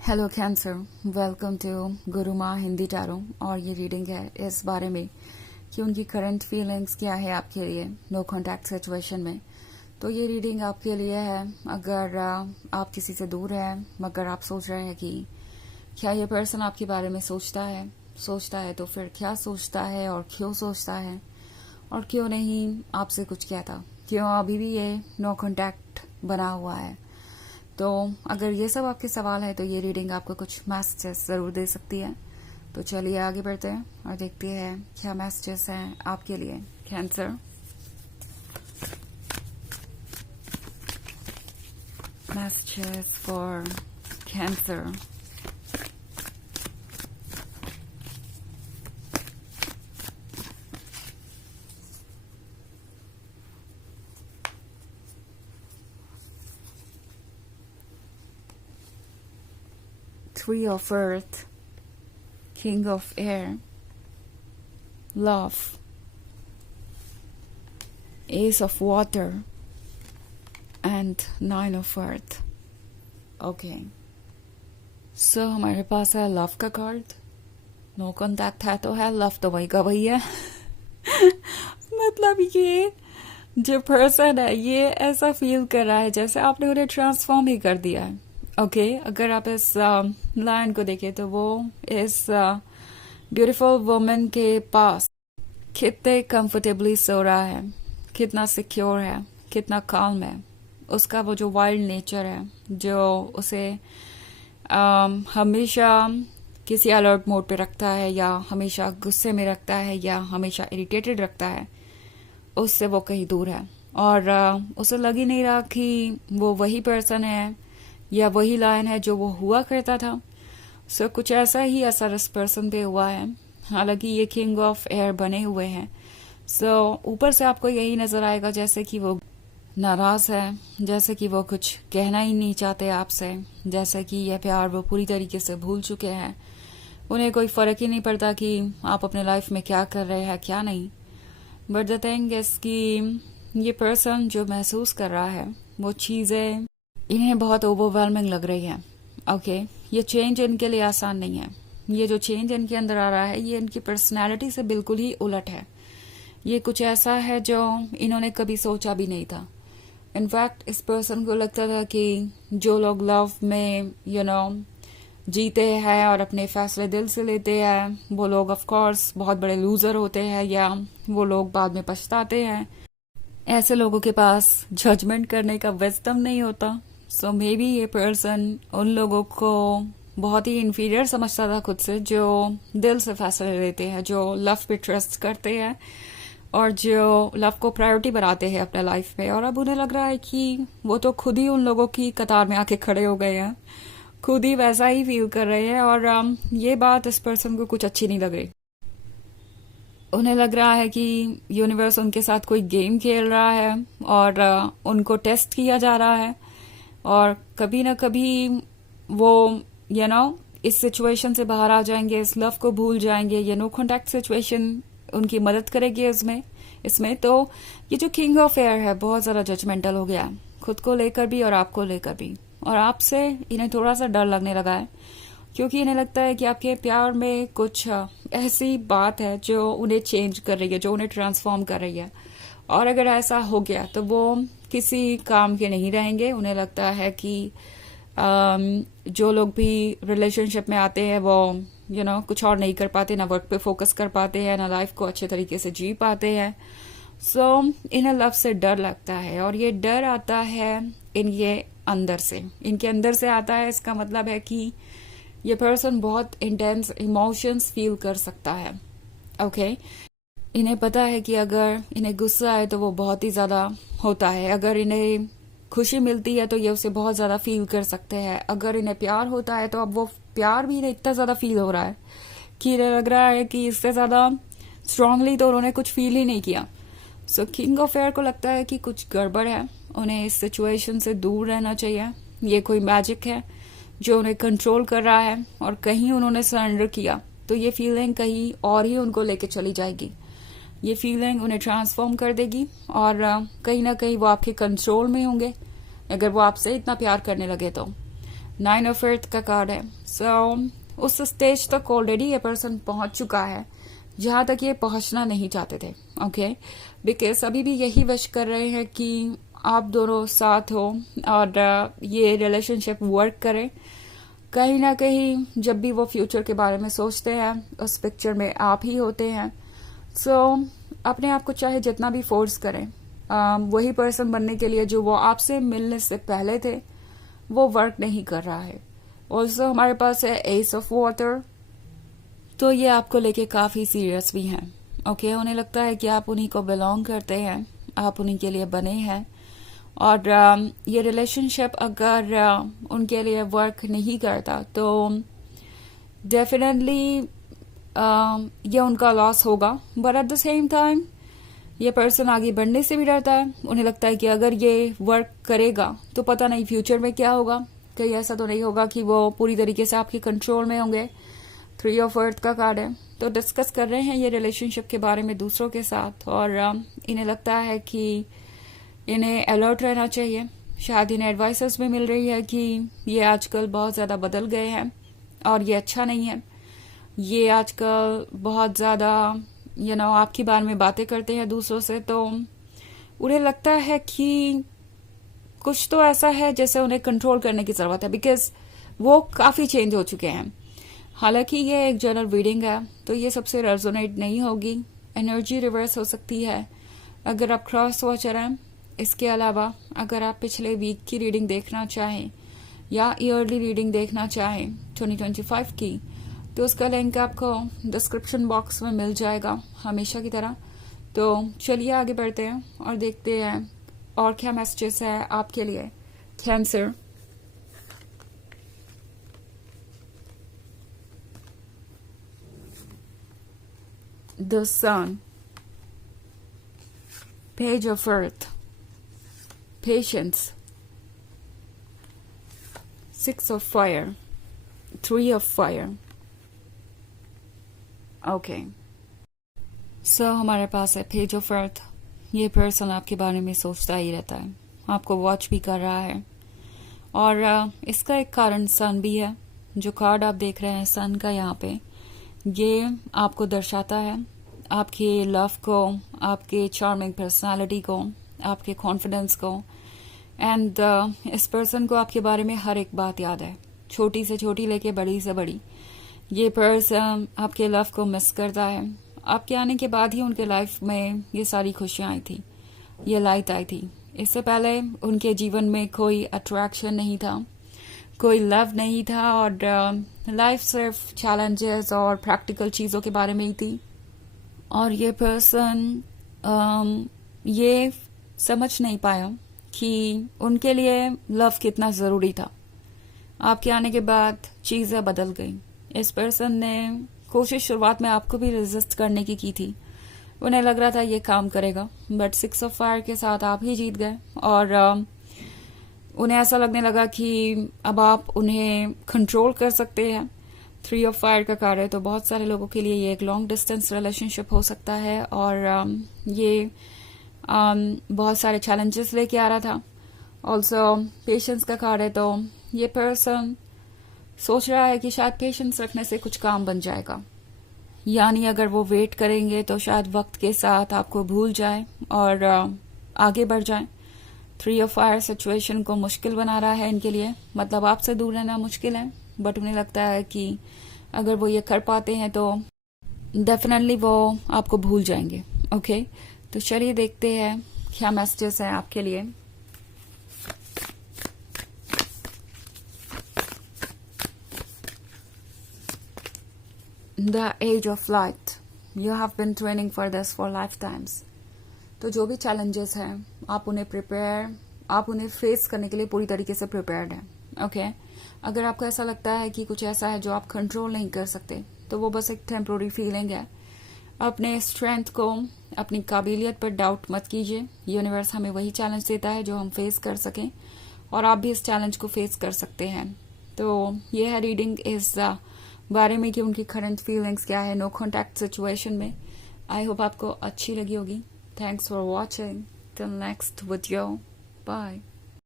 Hello cancer, welcome to गुरु माँ Hindi tarot. और ये रीडिंग है इस बारे में कि उनकी करंट फीलिंग्स क्या है आपके लिए नो कॉन्टैक्ट सिचुएशन में। तो ये रीडिंग आपके लिए है अगर आप किसी से दूर हैं मगर आप सोच रहे हैं कि क्या ये पर्सन आपके बारे में सोचता है तो फिर क्या सोचता है और क्यों सोचता है और क्यों नहीं आपसे कुछ कहता, क्यों अभी भी ये नो कॉन्टैक्ट बना हुआ है। तो अगर ये सब आपके सवाल है तो ये रीडिंग आपको कुछ मैसेजेस ज़रूर दे सकती है। तो चलिए आगे बढ़ते हैं और देखते हैं क्या मैसेजेस हैं आपके लिए cancer. Messages for cancer. Three of Earth, King of Air, Love, Ace of Water and Nine of Earth. Okay, so हमारे पास है लव का कार्ड। नो कॉन्टैक्ट है तो है, लव तो वही का वही है। मतलब ये जो पर्सन है ये ऐसा फील कर रहा है जैसे आपने उन्हें ट्रांसफॉर्म ही कर दिया है। ओके, अगर आप इस लाइन को देखें तो वो इस ब्यूटीफुल वुमन के पास कितने कंफर्टेबली सो रहा है, कितना सिक्योर है, कितना काम है। उसका वो जो वाइल्ड नेचर है जो उसे हमेशा किसी अलर्ट मोड पे रखता है या हमेशा गुस्से में रखता है या हमेशा इरिटेटेड रखता है, उससे वो कहीं दूर है। और उसे लग ही नहीं रहा कि वो वही पर्सन है या वही लाइन है जो वो हुआ करता था। सो कुछ ऐसा ही असर इस पर्सन पे हुआ है। हालांकि ये किंग ऑफ एयर बने हुए हैं। सो ऊपर से आपको यही नजर आएगा जैसे कि वो नाराज है, जैसे कि वो कुछ कहना ही नहीं चाहते आपसे, जैसे कि यह प्यार वो पूरी तरीके से भूल चुके हैं। उन्हें कोई फर्क ही नहीं पड़ता कि आप अपने लाइफ में क्या कर रहे हैं क्या नहीं। बट द थिंग इज कि ये पर्सन जो महसूस कर रहा है वो चीजें इन्हें बहुत ओवरवेलमिंग लग रही है। ओके, ये चेंज इनके लिए आसान नहीं है। ये जो चेंज इनके अंदर आ रहा है ये इनकी पर्सनैलिटी से बिल्कुल ही उलट है। ये कुछ ऐसा है जो इन्होंने कभी सोचा भी नहीं था। इनफैक्ट इस पर्सन को लगता था कि जो लोग लव में जीते हैं और अपने फैसले दिल से लेते हैं वो लोग ऑफ कोर्स बहुत बड़े लूजर होते हैं या वो लोग बाद में पछताते हैं। ऐसे लोगों के पास जजमेंट करने का विजडम नहीं होता। सो मे बी ये पर्सन उन लोगों को बहुत ही इन्फीरियर समझता था खुद से, जो दिल से फैसले लेते हैं, जो लव पे ट्रस्ट करते हैं और जो लव को प्रायोरिटी बनाते हैं अपने लाइफ में। और अब उन्हें लग रहा है कि वो तो खुद ही उन लोगों की कतार में आके खड़े हो गए हैं, खुद ही वैसा ही फील कर रहे हैं। और ये बात इस पर्सन को कुछ अच्छी नहीं लग रही। उन्हें लग रहा है कि यूनिवर्स उनके साथ कोई गेम खेल रहा है और उनको टेस्ट किया जा रहा है और कभी ना कभी वो इस सिचुएशन से बाहर आ जाएंगे, इस लव को भूल जाएंगे। ये नो कॉन्टैक्ट सिचुएशन उनकी मदद करेगी इसमें। तो ये जो किंग ऑफ एयर है बहुत ज्यादा जजमेंटल हो गया है, खुद को लेकर भी और आपको लेकर भी। और आपसे इन्हें थोड़ा सा डर लगने लगा है क्योंकि इन्हें लगता है कि आपके प्यार में कुछ ऐसी बात है जो उन्हें चेंज कर रही है, जो उन्हें ट्रांसफॉर्म कर रही है। और अगर ऐसा हो गया तो वो किसी काम के नहीं रहेंगे। उन्हें लगता है कि जो लोग भी रिलेशनशिप में आते हैं वो कुछ और नहीं कर पाते, ना वर्क पे फोकस कर पाते हैं, ना लाइफ को अच्छे तरीके से जी पाते हैं। सो इन्हें लव से डर लगता है और ये डर आता है इनके अंदर से आता है। इसका मतलब है कि ये पर्सन बहुत इंटेंस इमोशंस फील कर सकता है। ओके, इन्हें पता है कि अगर इन्हें गुस्सा आए तो वो बहुत ही ज्यादा होता है, अगर इन्हें खुशी मिलती है तो ये उसे बहुत ज्यादा फील कर सकते हैं, अगर इन्हें प्यार होता है तो अब वो प्यार भी इन्हें इतना ज्यादा फील हो रहा है कि इन्हें लग रहा है कि इससे ज्यादा स्ट्रांगली तो उन्होंने कुछ फील ही नहीं किया। सो किंग ऑफ एयर को लगता है कि कुछ गड़बड़ है, उन्हें इस सिचुएशन से दूर रहना चाहिए। ये कोई मैजिक है जो उन्हें कंट्रोल कर रहा है और कहीं उन्होंने सरेंडर किया तो ये फीलिंग कहीं और ही उनको लेके चली जाएगी। ये फीलिंग उन्हें ट्रांसफॉर्म कर देगी और कहीं ना कहीं वो आपके कंट्रोल में होंगे अगर वो आपसे इतना प्यार करने लगे तो। नाइन ऑफ अर्थ का कार्ड है। सो उस स्टेज तक ऑलरेडी ये पर्सन पहुंच चुका है जहां तक ये पहुंचना नहीं चाहते थे। ओके, बिकॉज अभी भी यही विश कर रहे हैं कि आप दोनों साथ हो और ये रिलेशनशिप वर्क करे। कहीं ना कहीं जब भी वो फ्यूचर के बारे में सोचते हैं उस पिक्चर में आप ही होते हैं। सो अपने आप को चाहे जितना भी फोर्स करें, वही पर्सन बनने के लिए जो वो आपसे मिलने से पहले थे, वो वर्क नहीं कर रहा है। ऑल्सो हमारे पास है एस ऑफ वाटर, तो ये आपको लेके काफी सीरियस भी हैं। ओके, उन्हें लगता है कि आप उन्हीं को बिलोंग करते हैं, आप उन्हीं के लिए बने हैं और ये रिलेशनशिप अगर उनके लिए वर्क नहीं करता तो डेफिनेटली ये उनका लॉस होगा। But at the same time ये पर्सन आगे बढ़ने से भी डरता है। उन्हें लगता है कि अगर ये वर्क करेगा तो पता नहीं फ्यूचर में क्या होगा। कहीं ऐसा तो नहीं होगा कि वो पूरी तरीके से आपके कंट्रोल में होंगे। थ्री ऑफ अर्थ का कार्ड है, तो डिस्कस कर रहे हैं ये रिलेशनशिप के बारे में दूसरों के साथ और इन्हें लगता है कि इन्हें अलर्ट रहना चाहिए। शायद इन्हें एडवाइसेस भी मिल रही है कि ये आजकल बहुत ज़्यादा बदल गए हैं और ये अच्छा नहीं है। ये आजकल बहुत ज़्यादा आपके बारे में बातें करते हैं दूसरों से, तो उन्हें लगता है कि कुछ तो ऐसा है जैसे उन्हें कंट्रोल करने की ज़रूरत है, बिकॉज वो काफ़ी चेंज हो चुके हैं। हालांकि ये एक जनरल रीडिंग है तो ये सबसे रेजोनेट नहीं होगी, एनर्जी रिवर्स हो सकती है अगर आप क्रॉस वॉचर हैं। इसके अलावा अगर आप पिछले वीक की रीडिंग देखना चाहें या ईयरली रीडिंग देखना चाहें 2025 की, तो उसका लिंक आपको डिस्क्रिप्शन बॉक्स में मिल जाएगा हमेशा की तरह। तो चलिए आगे बढ़ते हैं और देखते हैं और क्या मैसेजेस है आपके लिए। Cancer, the sun, page of earth, patience, six of fire, three of fire. Okay, so हमारे पास है पेज ऑफ अर्थ। ये पर्सन आपके बारे में सोचता ही रहता है, आपको वॉच भी कर रहा है और इसका एक कारण सन भी है। जो कार्ड आप देख रहे हैं सन का यहाँ पे, ये आपको दर्शाता है आपके लव को, आपके चार्मिंग पर्सनालिटी को, आपके कॉन्फिडेंस को एंड इस पर्सन को आपके बारे में हर एक बात याद है, छोटी से छोटी लेके बड़ी से बड़ी। ये पर्सन आपके लव को मिस करता है। आपके आने के बाद ही उनके लाइफ में ये सारी खुशियां आई थी, ये लाइट आई थी। इससे पहले उनके जीवन में कोई अट्रैक्शन नहीं था, कोई लव नहीं था और लाइफ सिर्फ चैलेंजेस और प्रैक्टिकल चीज़ों के बारे में ही थी। और ये पर्सन ये समझ नहीं पाया कि उनके लिए लव कितना ज़रूरी था। आपके आने के बाद चीज़ें बदल गई। इस पर्सन ने कोशिश शुरुआत में आपको भी रेजिस्ट करने की थी, उन्हें लग रहा था ये काम करेगा, बट सिक्स ऑफ फायर के साथ आप ही जीत गए और उन्हें ऐसा लगने लगा कि अब आप उन्हें कंट्रोल कर सकते हैं। थ्री ऑफ फायर का कार्ड है, तो बहुत सारे लोगों के लिए ये एक लॉन्ग डिस्टेंस रिलेशनशिप हो सकता है और ये बहुत सारे चैलेंजेस लेके आ रहा था। ऑल्सो पेशेंस का कार्ड है, तो ये पर्सन सोच रहा है कि शायद पेशेंस रखने से कुछ काम बन जाएगा, यानी अगर वो वेट करेंगे तो शायद वक्त के साथ आपको भूल जाए और आगे बढ़ जाए। थ्री ऑफ फायर सिचुएशन को मुश्किल बना रहा है इनके लिए, मतलब आपसे दूर रहना मुश्किल है, बट उन्हें लगता है कि अगर वो ये कर पाते हैं तो डेफिनेटली वो आपको भूल जाएंगे। ओके, तो चलिए देखते हैं क्या मैसेजेस हैं आपके लिए। The age of light. You have been training for this for lifetimes. तो जो भी चैलेंजेस हैं आप उन्हें फेस करने के लिए पूरी तरीके से प्रिपेयर्ड हैं। ओके, अगर आपको ऐसा लगता है कि कुछ ऐसा है जो आप कंट्रोल नहीं कर सकते, तो वो बस एक टेम्पोररी फीलिंग है। अपने स्ट्रेंथ को, अपनी काबिलियत पर डाउट मत कीजिए। यूनिवर्स हमें वही चैलेंज देता है जो हम फेस कर सकें और आप भी इस चैलेंज को फेस कर सकते हैं। तो ये है रीडिंग इस बारे में कि उनकी करंट फीलिंग्स क्या है नो कॉन्टैक्ट सिचुएशन में। आई होप आपको अच्छी लगी होगी। Thanks for watching. Till next video, bye.